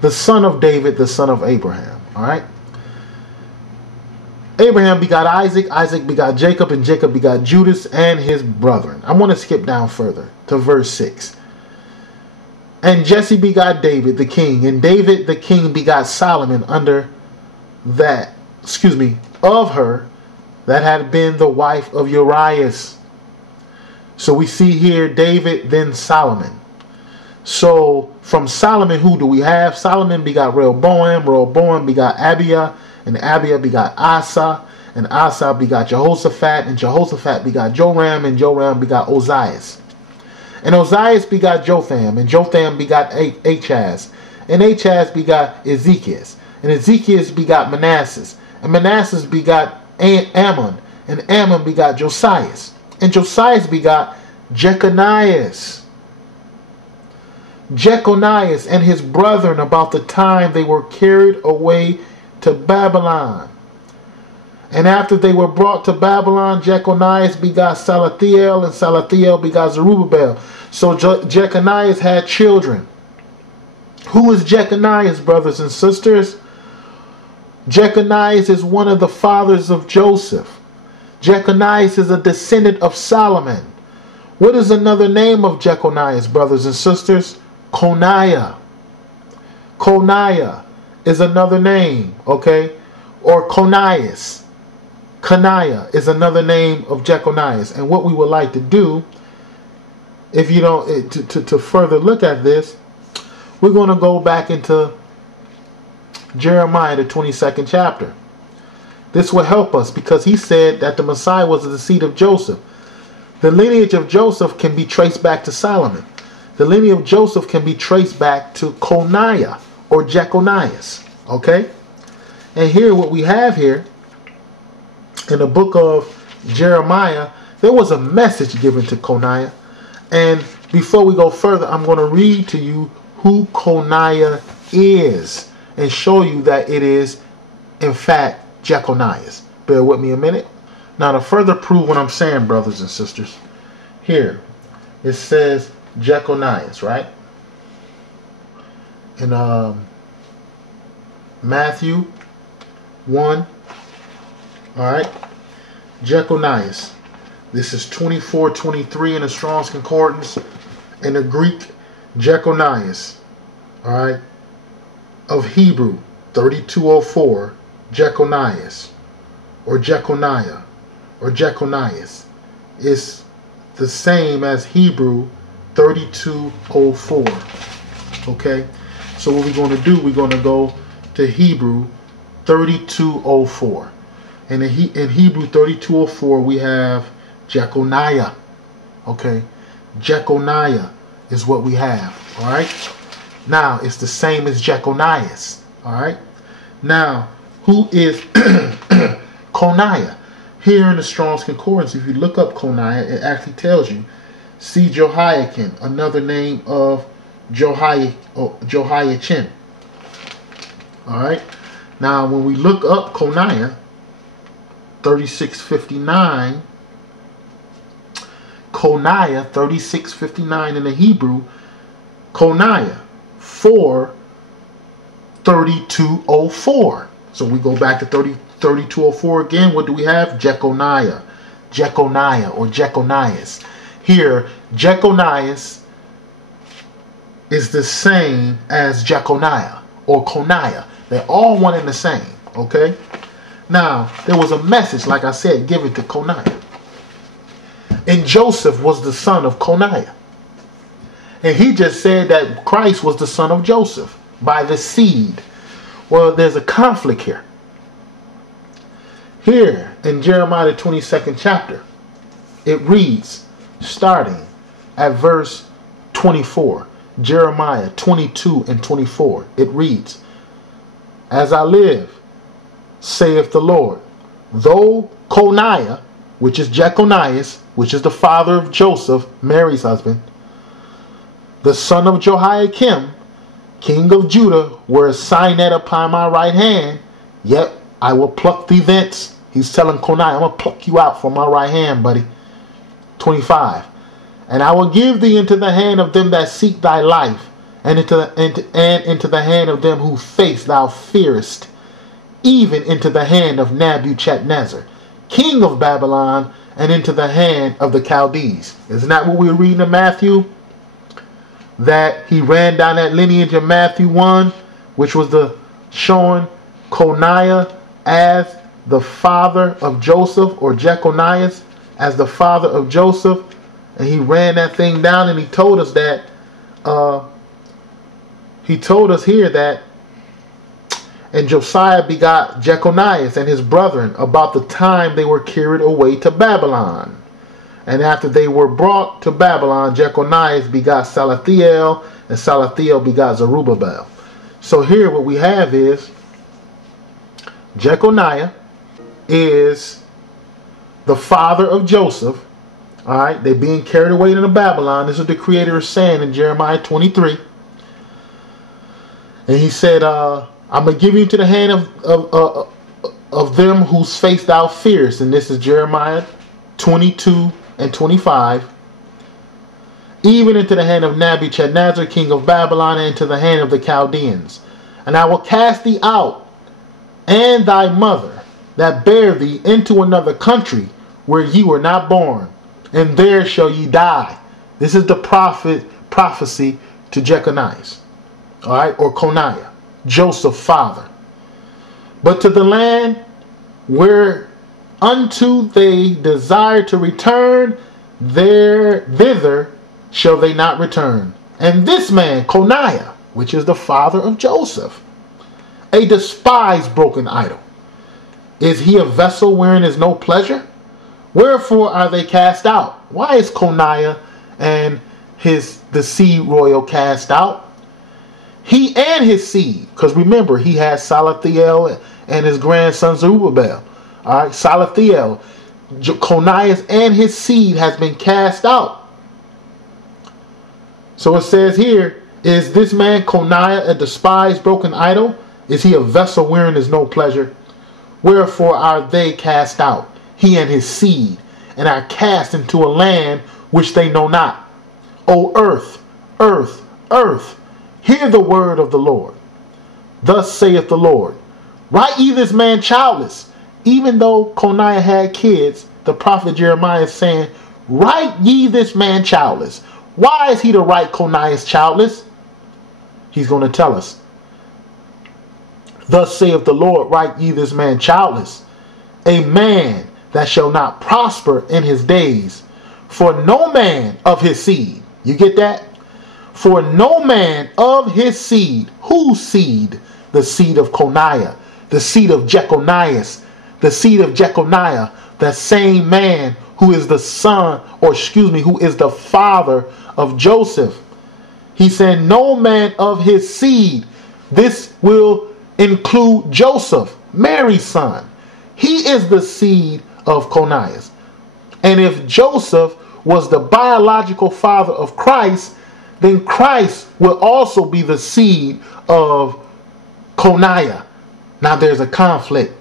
the son of David, the son of Abraham. All right. Abraham begot Isaac, Isaac begot Jacob, and Jacob begot Judas and his brethren. I want to skip down further to verse 6. And Jesse begot David the king, and David the king begot Solomon under that, of her that had been the wife of Urias. So we see here David, then Solomon. So from Solomon, who do we have? Solomon begot Rehoboam, Rehoboam begot Abiah, and Abiah begot Asa, and Asa begot Jehoshaphat, and Jehoshaphat begot Joram, and Joram begot Ozias. And Ozias begot Jotham, and Jotham begot Achaz, and Achaz begot Ezekias, and Ezekias begot Manasseh, and Manasseh begot Ammon, and Ammon begot Josias, and Josias begot Jeconias. Jeconias and his brethren about the time they were carried away to Babylon. And after they were brought to Babylon, Jeconias begot Salathiel, and Salathiel begot Zerubbabel. So Jeconias had children. Who is Jeconias, brothers and sisters? Jeconias is one of the fathers of Joseph. Jeconias is a descendant of Solomon. What is another name of Jeconias, brothers and sisters? Coniah. Coniah is another name, okay? Or Conias. Coniah is another name of Jeconias. And what we would like to do, if you don't, to further look at this, we're going to go back into Jeremiah, the 22nd chapter. This will help us because he said that the Messiah was of the seed of Joseph. The lineage of Joseph can be traced back to Solomon. The lineage of Joseph can be traced back to Coniah or Jeconias. Okay? And here what we have here in the book of Jeremiah, there was a message given to Coniah. And before we go further, I'm going to read to you who Coniah is and show you that it is, in fact, Jeconias. Bear with me a minute. Now, to further prove what I'm saying, brothers and sisters, here it says Jeconias, right? In Matthew 1, all right? Jeconias. This is 24:23 in the Strong's Concordance. In the Greek, Jeconias, all right? Of Hebrew, 3204, Jeconias, or Jeconiah, or Jeconias, is the same as Hebrew 3204. Okay? So what we're going to do, we're going to go to Hebrew 3204. And in Hebrew 3204, we have Jeconiah. Okay? Jeconiah is what we have. All right? Now, it's the same as Jeconias. All right? Now, who is Coniah? Here in the Strong's Concordance, if you look up Coniah, it actually tells you, see Jehoiakim, another name of Jehoiachin. All right? Now, when we look up Coniah, 3659, Coniah 3659 in the Hebrew, Coniah 4:3204. So we go back to 3204 again. What do we have? Jeconiah. Jeconiah or Jeconias. Here, Jeconias is the same as Jeconiah or Coniah. They're all one and the same. Okay? Now, there was a message, like I said, given to Coniah. And Joseph was the son of Coniah. And he just said that Christ was the son of Joseph by the seed. Well, there's a conflict here. Here in Jeremiah, the 22nd chapter, it reads, starting at verse 24, Jeremiah 22 and 24, it reads, as I live, saith the Lord, though Coniah, which is Jeconias, which is the father of Joseph, Mary's husband, the son of Jehoiakim, king of Judah, were a signet upon my right hand, yet I will pluck thee thence. He's telling Coniah, I'm going to pluck you out from my right hand, buddy. 25. And I will give thee into the hand of them that seek thy life, and into the hand of them whose face thou fearest, even into the hand of Nebuchadnezzar, king of Babylon, and into the hand of the Chaldees. Isn't that what we were reading in Matthew? That he ran down that lineage in Matthew 1, which was showing Coniah as the father of Joseph, or Jeconias as the father of Joseph. And he ran that thing down, and he told us that, he told us here that, and Josiah begot Jeconias and his brethren about the time they were carried away to Babylon. And after they were brought to Babylon, Jeconias begot Salathiel, and Salathiel begot Zerubbabel. So here what we have is Jeconiah is the father of Joseph. All right, they're being carried away into Babylon. This is the Creator saying in Jeremiah 23. And he said, I'm going to give you into the hand of them whose face thou fearest. And this is Jeremiah 22 and 25. Even into the hand of Nebuchadnezzar, king of Babylon, and into the hand of the Chaldeans. And I will cast thee out, and thy mother that bare thee, into another country where ye were not born, and there shall ye die. This is the prophecy to Jeconias, all right, or Coniah, Joseph's father. But to the land where unto they desire to return, thither shall they not return. And this man, Coniah, which is the father of Joseph, a despised broken idol, is he a vessel wherein is no pleasure? Wherefore are they cast out? Why is Coniah and the seed royal cast out? He and his seed, because remember, he has Salathiel and his grandson Zerubbabel. All right, Salathiel, Coniah and his seed has been cast out. So it says here, is this man Coniah a despised broken idol? Is he a vessel wherein is no pleasure? Wherefore are they cast out, he and his seed, and are cast into a land which they know not. O earth, earth, earth, hear the word of the Lord. Thus saith the Lord, write ye this man childless. Even though Coniah had kids, the prophet Jeremiah is saying, write ye this man childless. Why is he to write Coniah's childless? He's going to tell us. Thus saith the Lord, write ye this man childless, a man that shall not prosper in his days, for no man of his seed. You get that? For no man of his seed. Whose seed? The seed of Coniah, the seed of Jeconias, the seed of Jeconiah, the same man who is the son, or excuse me, who is the father of Joseph. He said, no man of his seed. This will include Joseph, Mary's son. He is the seed of Coniah. And if Joseph was the biological father of Christ, then Christ will also be the seed of Coniah. Now there's a conflict,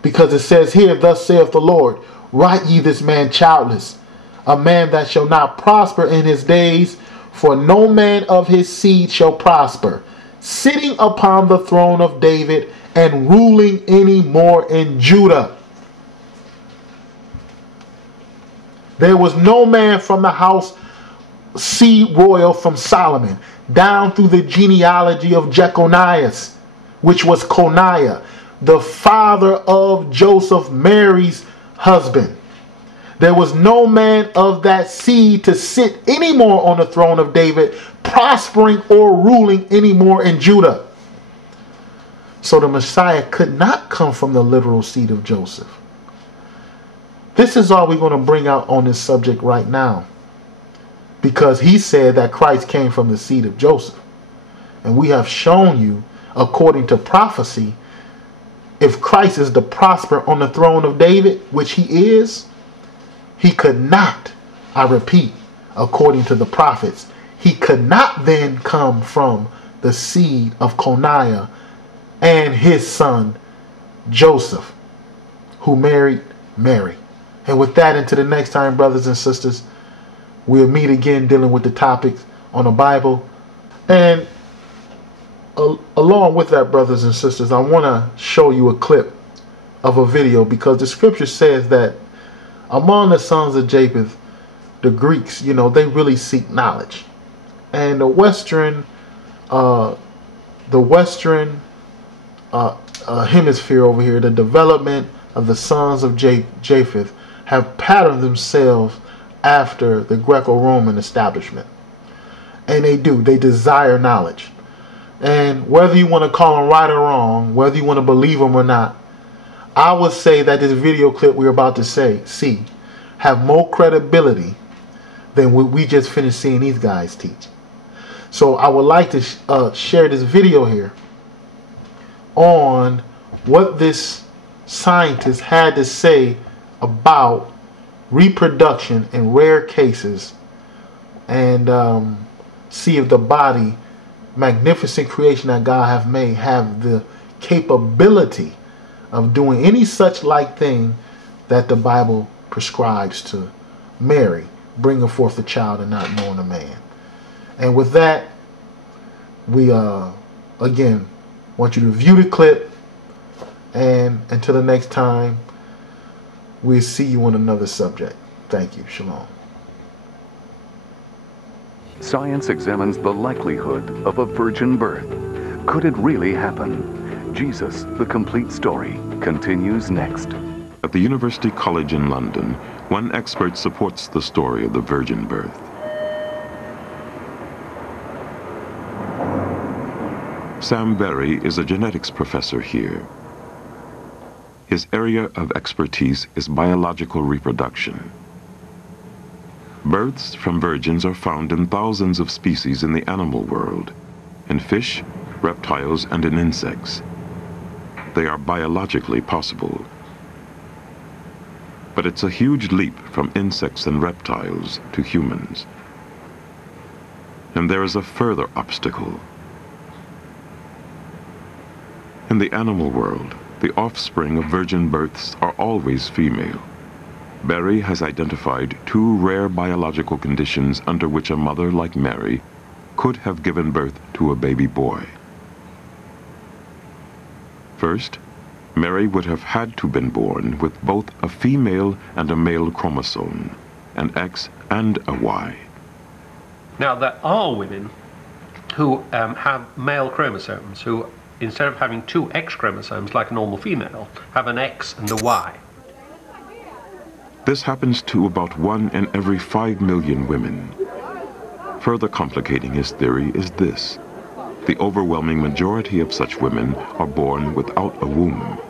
because it says here, thus saith the Lord, write ye this man childless, a man that shall not prosper in his days, for no man of his seed shall prosper, sitting upon the throne of David and ruling any more in Judah. There was no man from the house seed royal from Solomon down through the genealogy of Jeconias, which was Coniah, the father of Joseph, Mary's husband. There was no man of that seed to sit anymore on the throne of David, prospering or ruling anymore in Judah. So the Messiah could not come from the literal seed of Joseph. This is all we're going to bring out on this subject right now, because he said that Christ came from the seed of Joseph. And we have shown you, according to prophecy, if Christ is to prosper on the throne of David, which he is, he could not, I repeat, according to the prophets, he could not then come from the seed of Coniah and his son Joseph, who married Mary. And with that, until the next time, brothers and sisters, we'll meet again dealing with the topics on the Bible. And along with that, brothers and sisters, I want to show you a clip of a video, because the scripture says that among the sons of Japheth, the Greeks, they really seek knowledge. And the Western hemisphere over here, the development of the sons of Japheth have patterned themselves after the Greco-Roman establishment. And they desire knowledge. And whether you want to call them right or wrong, whether you want to believe them or not, I would say that this video clip we're about to see have more credibility than what we just finished seeing these guys teach. So I would like to share this video here on what this scientist had to say about reproduction in rare cases, and see if the body, magnificent creation that God have made, have the capability of doing any such like thing that the Bible prescribes to Mary, bringing forth a child and not knowing a man. And with that, we again want you to view the clip, and until the next time, we'll see you on another subject. Thank you. Shalom. Science examines the likelihood of a virgin birth. Could it really happen? Jesus, the complete story, continues next. At the University College in London, one expert supports the story of the virgin birth. Sam Berry is a genetics professor here. His area of expertise is biological reproduction. Births from virgins are found in thousands of species in the animal world, in fish, reptiles, and in insects. They are biologically possible. But it's a huge leap from insects and reptiles to humans. And there is a further obstacle. In the animal world, the offspring of virgin births are always female. Berry has identified two rare biological conditions under which a mother like Mary could have given birth to a baby boy. First, Mary would have had to been born with both a female and a male chromosome, an X and a Y. Now, there are women who have male chromosomes who, instead of having two X chromosomes like a normal female, have an X and a Y. This happens to about 1 in every 5 million women. Further complicating his theory is this: the overwhelming majority of such women are born without a womb.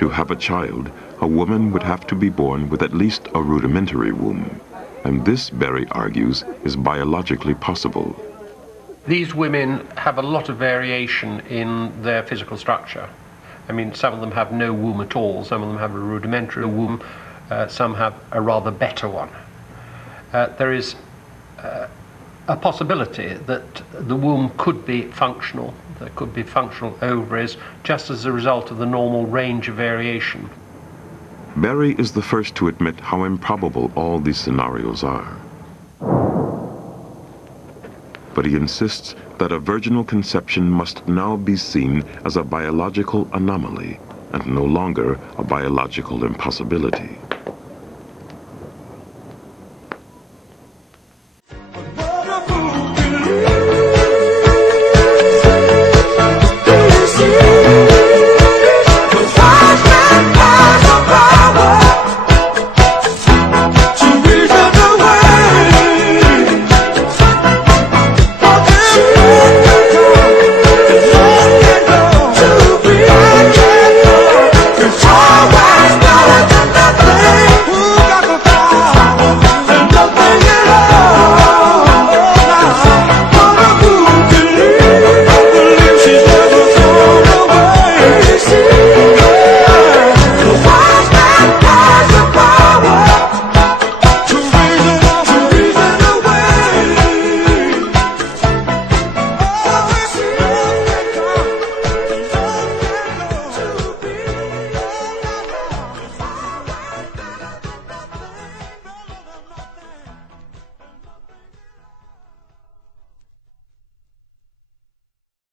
To have a child, a woman would have to be born with at least a rudimentary womb, and this, Berry argues, is biologically possible. These women have a lot of variation in their physical structure. I mean, some of them have no womb at all, some of them have a rudimentary womb, some have a rather better one. There is a possibility that the womb could be functional. There could be functional ovaries just as a result of the normal range of variation. Berry is the first to admit how improbable all these scenarios are. But he insists that a virginal conception must now be seen as a biological anomaly and no longer a biological impossibility.